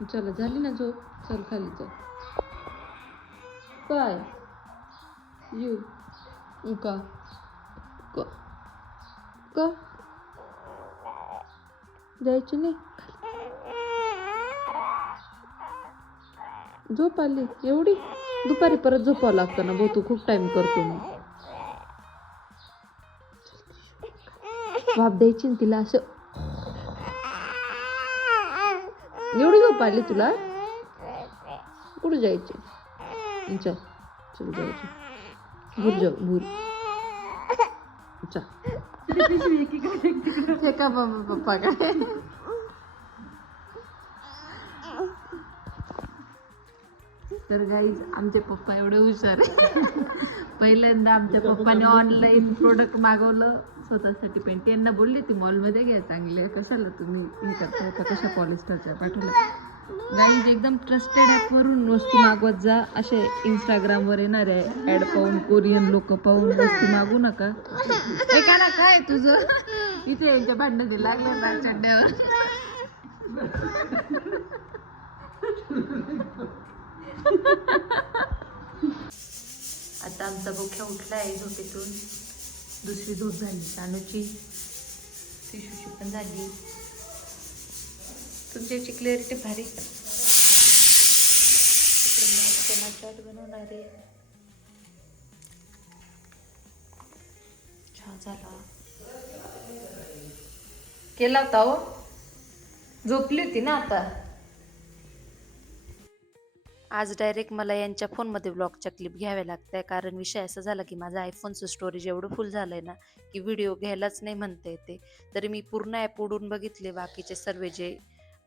चला झाली ना झोप? चल खाली चल काय? येऊ उका क? क. जायचं नाही? झोप आली. एवढी? दुपारी परत झोपावं लागतं ना भाऊ तू खूप टाइम करतो मग. वाप द्यायची ना तिला असं एवढी झोप आली तुला? कुठं जायचे? चल चल जायचे. भूर जाऊ भूर चल हे पप्पाकडे तर गाईज आमचे पप्पा एवढे हुशार आहे पहिल्यांदा आमच्या पप्पाने ऑनलाईन प्रोडक्ट मागवलं. स्वतःसाठी पेंट. यांना बोलली ती मॉलमध्ये घ्या चांगले कशाला तुम्ही हे करताय? का कशा पॉलिस्टरच्या पाठवलं गाईज म्हणजे एकदम ट्रस्टेड ॲपवरून वस्तू मागवत जा. असे इंस्टाग्रामवर येणार आहे ॲड पाहून कोरियन लोक पाहून वस्तू मागू नका. एकाला ना काय तुझं? इथे यांच्या भांडण लागले ना चड्ड्यावर आता आमचा बोख्या उठला आहे झोपेतून. दुसरी झोप झाली. सानूची शिशूची पण झाली. तुमच्याची क्लिअरिटी भारी. चाट बनवणार आहे. चहा झाला. केला होता हो. झोपली होती ना आता. आज डायरेक्ट मला यांच्या फोनमध्ये ब्लॉगच्या क्लिप घ्याव्या लागत आहे कारण विषय असा झाला की माझा आयफोनचं स्टोरेज एवढं फुल झालं आहे ना की व्हिडिओ घ्यायलाच नाही म्हणता येते. तरी मी पूर्ण ॲप उडून बघितले बाकीचे सर्व जे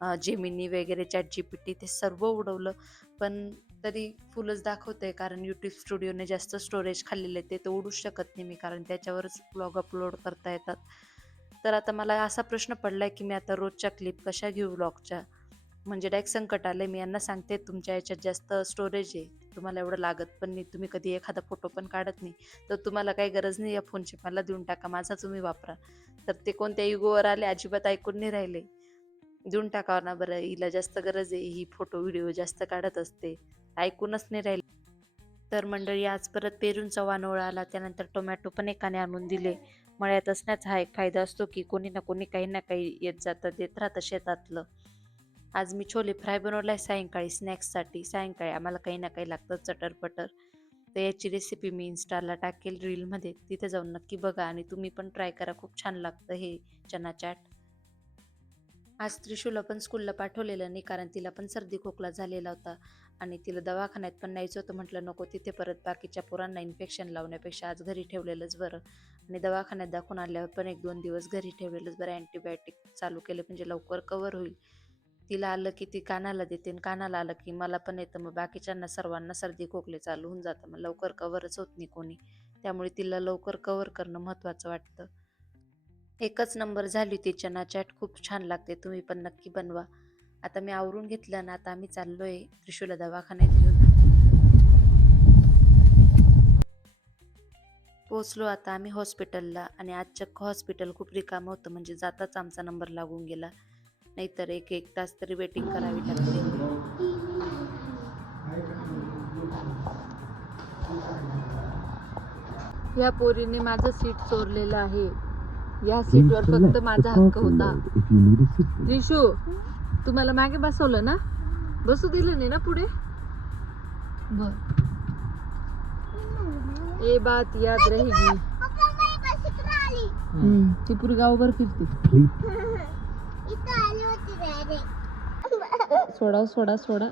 जेमिनी वगैरे चॅट जी पी टी ते सर्व उडवलं. पण तरी फुलच दाखवते कारण यूट्यूब स्टुडिओने जास्त स्टोरेज खाल्लेले आहे ते तर उडूच शकत नाही मी कारण त्याच्यावरच ब्लॉग अपलोड करता येतात. तर आता मला असा प्रश्न पडला आहे की मी आता रोजच्या क्लिप कशा घेऊ ब्लॉगच्या म्हणजे डायरेक्ट संकट आलं मी यांना सांगते तुमच्या याच्यात जास्त स्टोरेज आहे तुम्हाला एवढं लागत पण नाही तुम्ही कधी एखादा फोटो पण काढत नाही. तर तुम्हाला काही गरज नाही या फोनची मला देऊन टाका माझा तुम्ही वापरा. तर ते कोणत्या युगोवर आले अजिबात ऐकून नाही राहिले. देऊन टाकावं ना बरं. हिला जास्त गरज आहे ही फोटो व्हिडिओ जास्त काढत असते. ऐकूनच नाही राहिले. तर मंडळी आज परत पेरूंचा वानोळा आला. त्यानंतर टोमॅटो पण एकाने आणून दिले. मळ्यात असण्याचा हा एक फायदा असतो की कोणी ना कोणी काही ना काही येत जातं देत राहतं शेतातलं. आज मी छोले फ्राय बनवला आहे सायंकाळी स्नॅक्ससाठी. सायंकाळी आम्हाला काही ना काही लागतं चटरपटर. तर याची रेसिपी मी इन्स्टाला टाकेल रीलमध्ये तिथे जाऊन नक्की बघा आणि तुम्ही पण ट्राय करा. खूप छान लागतं हे चना चाट आज त्रिशूला पण स्कूलला पाठवलेलं नाही कारण तिला पण सर्दी खोकला झालेला होता. आणि तिला दवाखान्यात पण न्यायचं होतं म्हटलं नको तिथे परत बाकीच्या पोरांना इन्फेक्शन लावण्यापेक्षा आज घरी ठेवलेलंच बरं. आणि दवाखान्यात दाखवून आल्यावर पण एक दोन दिवस घरी ठेवलेलंच बरं अँटीबायोटिक चालू केले म्हणजे लवकर कवर होईल. तिला आलं की ती कानाला देते आणि कानाला आलं की मला पण येतं मग बाकीच्यांना सर्वांना सर्दी खोकले चालू होऊन जातं मग लवकर कवरच होत नाही कोणी. त्यामुळे तिला लवकर कवर करणं महत्त्वाचं वाटतं. एकच नंबर झाली ती चना चॅट खूप छान लागते. तुम्ही पण नक्की बनवा. आता मी आवरून घेतलं ना आता आम्ही चाललोय त्रिशूला दवाखान्यात घेऊन. पोचलो आता आम्ही हॉस्पिटलला आणि आज चक्क हॉस्पिटल खूप रिकामं होतं. म्हणजे जाताच आमचा नंबर लागून गेला. नाहीतर एक एक तास तरी वेटिंग करावी लागते. या पोरीने माझं सीट चोरलेलं आहे. या सीटवर फक्त माझा हक्क होता. रिशू तुम्हाला मागे बसवलं ना? बसू दिलं नाही ना पुढे? बर. ए बात याद रहेगी ती पुरी गावभर फिरते. सोडा सोडा सोडा.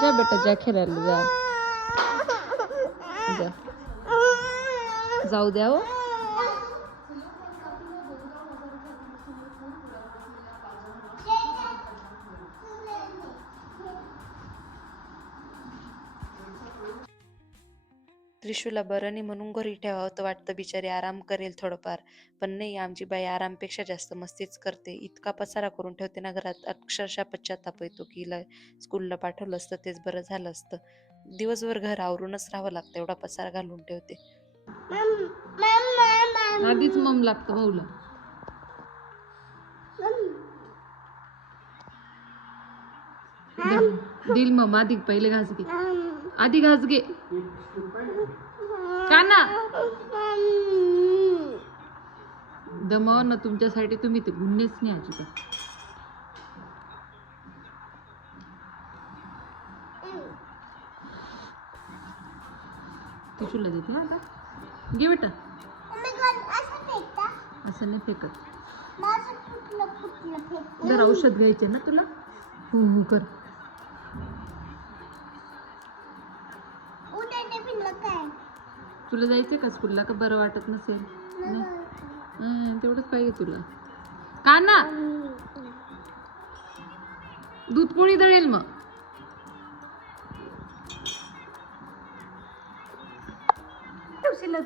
जा बेटा जा खेळायला जा. जाऊ द्या हो. त्रिशूला बरं नाही म्हणून घरी ठेवावं तर वाटतं. बिचारी आराम करेल थोडंफार. पण नाही आमची बाई आरामपेक्षा जास्त मस्तीच करते. इतका पसारा करून ठेवते ना घरात. अक्षरशः पश्चाताप येतो की हिला स्कूलला पाठवलं असतं तेच बरं झालं असतं. दिवसभर घर आवरूनच राहावं लागतं एवढा पसारा घालून ठेवते. आधीच मम लागतं भाऊला. दिल मग आधी पहिले घास घे. आधी घास घे काना दमाव ना तुमच्यासाठी तुम्ही ते गुन्हेच नाही अजिबात. टिशूला देते ना आता. घे बेटा. असं नाही फेकत. जर औषध घ्यायचे ना तुला? हो हो कर. तुला जायचं का स्कूलला का बरं वाटत नसेल? तेवढंच पाहिजे तुला. का ना दूध पोळी दळेल मग.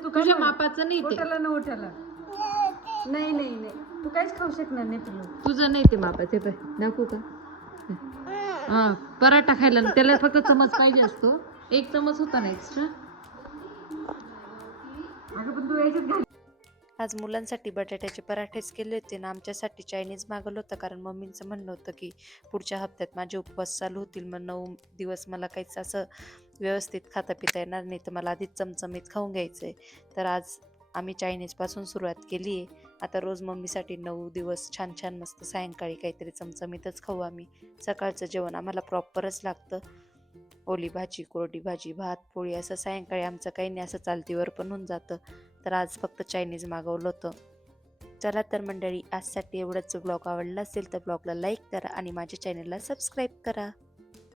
तू तुझ्या मापाचं नाही ते. उठाला ना उठाला नाही नाही नाही. तू काहीच खाऊ शकणार नाही तुला. तुझं नाही ते मापाचे पाय दाखवू का? हा. पराठा खायला त्याला फक्त चमच पाहिजे असतो. एक चमच होता ना एक्स्ट्रा घाल. आज मुलांसाठी बटाट्याचे पराठेच केले होते ना आमच्यासाठी चायनीज मागवलं होतं कारण मम्मींचं म्हणणं होतं की पुढच्या हप्त्यात माझे उपवास चालू होतील मग नऊ दिवस मला काहीच असं व्यवस्थित खाता पिता येणार नाही तर मला आधीच चमचमीत खाऊन घ्यायचं आहे तर आज आम्ही चायनीजपासून सुरुवात केली आहे. आता रोज मम्मीसाठी नऊ दिवस छान छान मस्त सायंकाळी काहीतरी चमचमीतच खाऊ आम्ही. सकाळचं जेवण आम्हाला प्रॉपरच लागतं. ओली भाजी कोरडी भाजी भात पोळी असं सायंकाळी आमचं काही नाही असं चालतीवर पण होऊन जातं. तर आज फक्त चायनीज मागवलं होतं. चला तर मंडळी आजसाठी एवढंच ब्लॉग आवडला असेल तर ब्लॉगला लाईक करा आणि माझ्या चॅनलला सबस्क्राईब करा.